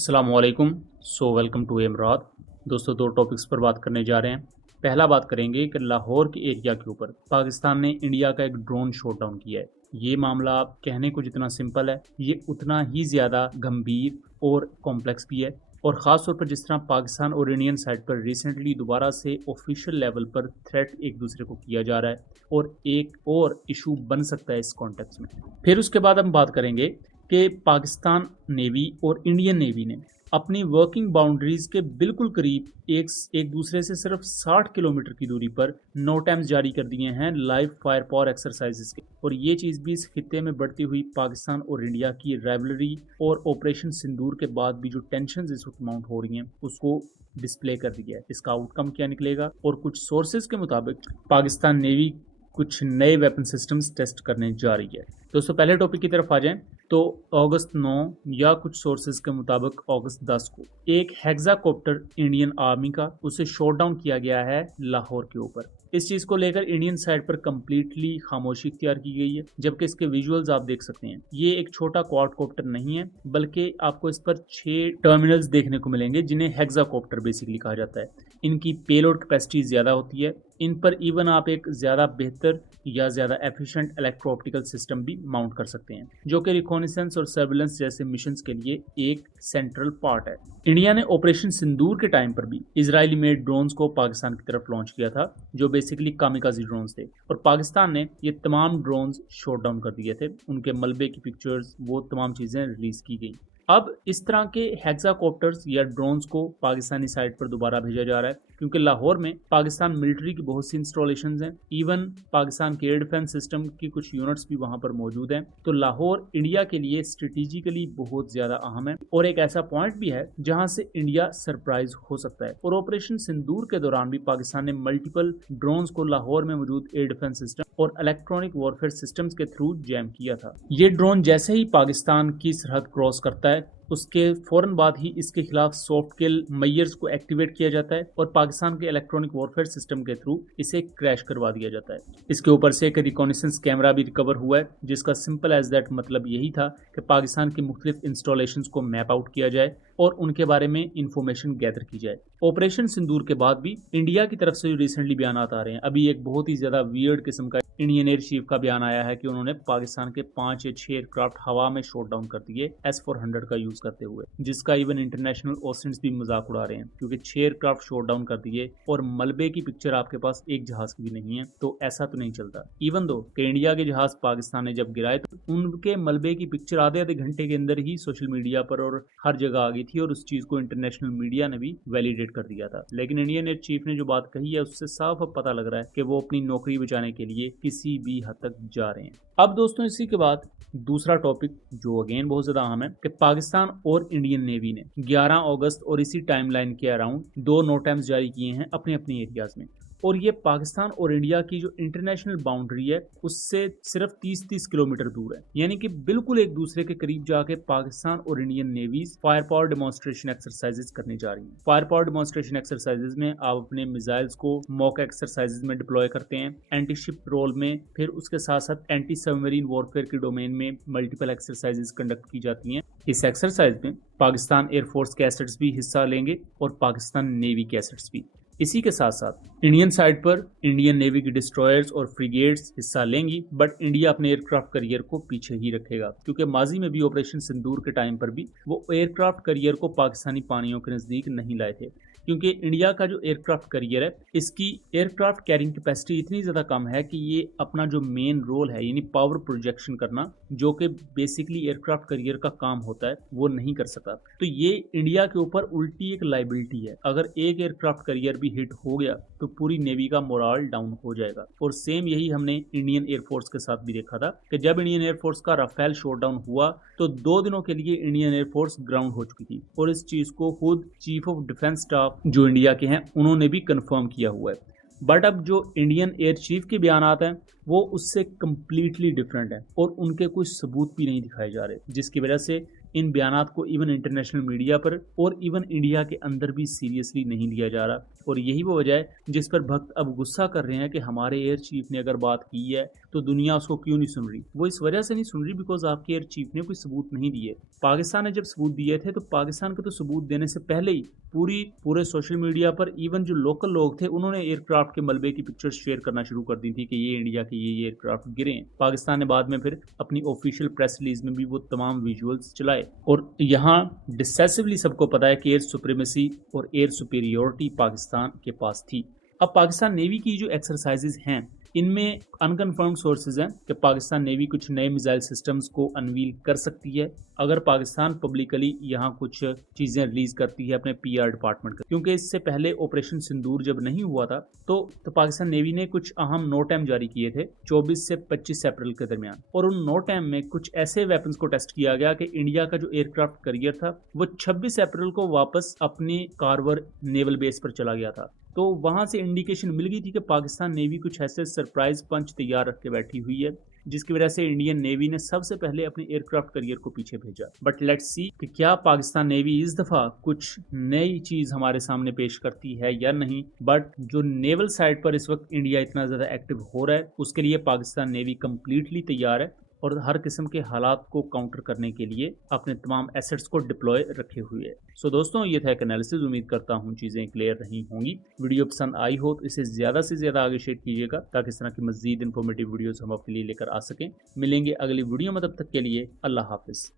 अस्सलाम वालेकुम। Welcome to एमरात। दोस्तों, दो टॉपिक्स पर बात करने जा रहे हैं। पहला बात करेंगे कि लाहौर के एरिया के ऊपर पाकिस्तान ने इंडिया का एक ड्रोन शॉट डाउन किया है। ये मामला आप कहने को जितना सिंपल है, ये उतना ही ज़्यादा गंभीर और कॉम्प्लेक्स भी है। और ख़ास तौर पर जिस तरह पाकिस्तान और इंडियन साइड पर रिसेंटली दोबारा से ऑफिशियल लेवल पर थ्रेट एक दूसरे को किया जा रहा है, और एक और इशू बन सकता है इस कॉन्टेक्स्ट में। फिर उसके बाद हम बात करेंगे कि पाकिस्तान नेवी और इंडियन नेवी ने अपनी वर्किंग बाउंड्रीज के बिल्कुल करीब एक दूसरे से सिर्फ 60 किलोमीटर की दूरी पर नोटैम्स जारी कर दिए हैं लाइव फायर पावर एक्सरसाइजेस के। और ये चीज़ भी इस खित्ते में बढ़ती हुई पाकिस्तान और इंडिया की राइवलरी और ऑपरेशन सिंदूर के बाद भी जो टेंशन इस वक्त माउंट हो रही हैं उसको डिस्प्ले कर दिया है। इसका आउटकम क्या निकलेगा, और कुछ सोर्सेज के मुताबिक पाकिस्तान नेवी कुछ नए वेपन सिस्टम्स टेस्ट करने जा रही है। दोस्तों, पहले टॉपिक की तरफ आ जाएं तो अगस्त 9 या कुछ सोर्सेज के मुताबिक अगस्त 10 को एक हेक्साकॉप्टर इंडियन आर्मी का उसे शॉट डाउन किया गया है लाहौर के ऊपर। इस चीज को लेकर इंडियन साइड पर कंप्लीटली खामोशी इख्तियार की गई है, जबकि इसके विजुअल्स आप देख सकते हैं। ये एक छोटा क्वाडकॉप्टर नहीं है, बल्कि आपको इस पर 6 टर्मिनल्स देखने को मिलेंगे जिन्हें हेक्साकॉप्टर बेसिकली कहा जाता है। इनकी पेलोड कैपेसिटी ज्यादा होती है। इन पर इवन आप एक ज्यादा बेहतर या ज्यादा एफिशिएंट इलेक्ट्रो ऑप्टिकल सिस्टम भी माउंट कर सकते हैं, जो कि रिकॉनिसेंस और सर्विलेंस जैसे मिशंस के लिए एक सेंट्रल पार्ट है। इंडिया ने ऑपरेशन सिंदूर के टाइम पर भी इजरायली मेड ड्रोन्स को पाकिस्तान की तरफ लॉन्च किया था, जो बेसिकली कामिकाजी ड्रोन्स थे, और पाकिस्तान ने ये तमाम ड्रोन्स शॉट डाउन कर दिए थे। उनके मलबे की पिक्चर्स, वो तमाम चीजें रिलीज की गई। अब इस तरह के हेक्साकॉप्टर्स या ड्रोन्स को पाकिस्तानी साइड पर दोबारा भेजा जा रहा है, क्योंकि लाहौर में पाकिस्तान मिलिट्री की बहुत सी इंस्टॉलेशंस हैं। इवन पाकिस्तान के एयर डिफेंस सिस्टम की कुछ यूनिट्स भी वहां पर मौजूद हैं। तो लाहौर इंडिया के लिए स्ट्रेटेजिकली बहुत ज्यादा अहम है, और एक ऐसा पॉइंट भी है जहां से इंडिया सरप्राइज हो सकता है। और ऑपरेशन सिंदूर के दौरान भी पाकिस्तान ने मल्टीपल ड्रोन्स को लाहौर में मौजूद एयर डिफेंस सिस्टम और इलेक्ट्रॉनिक वॉरफेयर सिस्टम्स के थ्रू जैम किया था। ये ड्रोन जैसे ही पाकिस्तान की सरहद क्रॉस करता है, उसके फौरन बाद ही इसके खिलाफ सॉफ्ट किल मेजर्स को एक्टिवेट किया जाता है, और पाकिस्तान के इलेक्ट्रॉनिक वॉरफेयर सिस्टम के थ्रू इसे क्रैश करवा दिया जाता है। इसके ऊपर से एक रिकॉनिसेंस कैमरा भी रिकवर हुआ है, जिसका सिंपल एज दैट मतलब यही था कि पाकिस्तान की मुख्तलिफ इंस्टॉलेशंस को मैप आउट किया जाए और उनके बारे में इंफॉर्मेशन गैदर की जाए। ऑपरेशन सिंदूर के बाद भी इंडिया की तरफ से रिसेंटली बयान आ रहे हैं। अभी एक बहुत ही ज्यादा वियर्ड किस्म का इंडियन एयर चीफ का बयान आया है कि उन्होंने पाकिस्तान के 5 या 6 एयरक्राफ्ट हवा में शॉट डाउन कर दिए S-400 का यूज करते हुए, जिसका इवन इंटरनेशनल ओशंस भी मजाक उड़ा रहे हैं, क्योंकि 6 एयरक्राफ्ट शॉट डाउन कर दिए और मलबे की पिक्चर आपके पास एक जहाज की भी नहीं है, तो ऐसा तो नहीं चलता। इवन दो कि इंडिया के जहाज पाकिस्तान ने जब गिराए तो उनके मलबे की पिक्चर आधे आधे घंटे के अंदर ही सोशल मीडिया पर और हर जगह आ गई थी, और उस चीज को इंटरनेशनल मीडिया ने भी वैलिडेट कर दिया था। लेकिन इंडियन एयर चीफ ने जो बात कही है उससे साफ अब पता लग रहा है कि वो अपनी नौकरी बचाने के लिए किसी भी हद तक जा रहे हैं। अब दोस्तों, इसी के बाद दूसरा टॉपिक जो अगेन बहुत ज्यादा अहम है कि पाकिस्तान और इंडियन नेवी ने 11 अगस्त और इसी टाइमलाइन के अराउंड 2 नोटैम्स जारी किए हैं अपने अपने एरियाज में। और ये पाकिस्तान और इंडिया की जो इंटरनेशनल बाउंड्री है उससे सिर्फ 30-30 किलोमीटर दूर है, यानी कि बिल्कुल एक दूसरे के करीब जाके पाकिस्तान और Indian navy's fire power demonstration exercises करने जा रही हैं। फायर पावर डेमोन्स्ट्रेशन एक्सरसाइजेस में आप अपने मिसाइल्स को मॉक एक्सरसाइजेस में डिप्लॉय करते हैं, एंटी शिप रोल में, फिर उसके साथ साथ एंटी सबमरीन वॉरफेयर के डोमेन में मल्टीपल एक्सरसाइजेस कंडक्ट की जाती हैं। इस एक्सरसाइज में पाकिस्तान एयरफोर्स के एसेट्स भी हिस्सा लेंगे और पाकिस्तान नेवी के एसेट्स भी। इसी के साथ साथ इंडियन साइड पर इंडियन नेवी की डिस्ट्रॉयर्स और फ्रिगेट्स हिस्सा लेंगी, बट इंडिया अपने एयरक्राफ्ट करियर को पीछे ही रखेगा, क्योंकि माजी में भी ऑपरेशन सिंदूर के टाइम पर भी वो एयरक्राफ्ट करियर को पाकिस्तानी पानियों के नजदीक नहीं लाए थे, क्योंकि इंडिया का जो एयरक्राफ्ट करियर है इसकी एयरक्राफ्ट कैरिंग कैपेसिटी इतनी ज्यादा कम है कि ये अपना जो मेन रोल है यानी पावर प्रोजेक्शन करना, जो कि बेसिकली एयरक्राफ्ट करियर का काम होता है, वो नहीं कर सका। तो ये इंडिया के ऊपर उल्टी एक लाइबिलिटी है। अगर एक एयरक्राफ्ट करियर भी हिट हो गया तो पूरी नेवी का मोराल डाउन हो जाएगा। और सेम यही हमने इंडियन एयरफोर्स के साथ भी देखा था कि जब इंडियन एयरफोर्स का राफेल शॉट डाउन हुआ तो 2 दिनों के लिए इंडियन एयरफोर्स ग्राउंड हो चुकी थी, और इस चीज को खुद चीफ ऑफ डिफेंस स्टाफ जो इंडिया के हैं उन्होंने भी कंफर्म किया हुआ है। बट अब जो इंडियन एयर चीफ के बयान आते हैं वो उससे कंप्लीटली डिफरेंट है, और उनके कोई सबूत भी नहीं दिखाए जा रहे, जिसकी वजह से इन बयानात को इवन इंटरनेशनल मीडिया पर और इवन इंडिया के अंदर भी सीरियसली नहीं लिया जा रहा। और यही वो वजह है जिस पर भक्त अब गुस्सा कर रहे हैं कि हमारे एयर चीफ ने अगर बात की है तो दुनिया उसको क्यों नहीं सुन रही। वो इस वजह से नहीं सुन रही बिकॉज आपके एयर चीफ ने कोई सबूत नहीं दिए। पाकिस्तान ने जब सबूत दिए थे तो पाकिस्तान के तो सबूत देने से पहले ही पूरे सोशल मीडिया पर इवन जो लोकल लोग थे उन्होंने एयरक्राफ्ट के मलबे की पिक्चर्स शेयर करना शुरू कर दी थी कि ये इंडिया के ये एयरक्राफ्ट गिरे हैं। पाकिस्तान ने बाद में फिर अपनी ऑफिशियल प्रेस रिलीज में भी वो तमाम विजुअल्स चलाए और यहाँ डिसेसिवली सबको पता है कि एयर सुप्रीमेसी और एयर सुपीरियोरिटी पाकिस्तान के पास थी। अब पाकिस्तान नेवी की जो एक्सरसाइजेज हैं इनमें अनकन्फर्म्ड सोर्सेज हैं कि पाकिस्तान नेवी कुछ नए मिसाइल सिस्टम्स को अनवील कर सकती है अगर पाकिस्तान पब्लिकली यहाँ कुछ चीज़ें रिलीज करती है अपने पीआर डिपार्टमेंट का। क्योंकि इससे पहले ऑपरेशन सिंदूर जब नहीं हुआ था तो पाकिस्तान नेवी ने कुछ अहम नोटैम जारी किए थे 24 से 25 अप्रैल के दरमियान और उन नोटैम में कुछ ऐसे वेपन्स को टेस्ट किया गया कि इंडिया का जो एयरक्राफ्ट करियर था वो 26 अप्रैल को वापस अपने कारवर नेवल बेस पर चला गया था। तो वहां से इंडिकेशन मिल गई थी कि पाकिस्तान नेवी कुछ ऐसे सरप्राइज पंच तैयार रख के बैठी हुई है जिसकी वजह से इंडियन नेवी ने सबसे पहले अपने एयरक्राफ्ट करियर को पीछे भेजा। बट लेट्स सी कि क्या पाकिस्तान नेवी इस दफा कुछ नई चीज हमारे सामने पेश करती है या नहीं। बट जो नेवल साइड पर इस वक्त इंडिया इतना ज्यादा एक्टिव हो रहा है उसके लिए पाकिस्तान नेवी कंप्लीटली तैयार है और हर किस्म के हालात को काउंटर करने के लिए अपने तमाम एसेट्स को डिप्लॉय रखे हुए है। सो दोस्तों ये था एक एनालिसिस। उम्मीद करता हूँ चीज़ें क्लियर रही होंगी। वीडियो पसंद आई हो तो इसे ज़्यादा से ज़्यादा आगे शेयर कीजिएगा ताकि इस तरह की मज़ीद इन्फॉर्मेटिव वीडियोज़ हम आपके लिए लेकर आ सकें। मिलेंगे अगली वीडियो में, तब तक के लिए अल्लाह हाफिज़।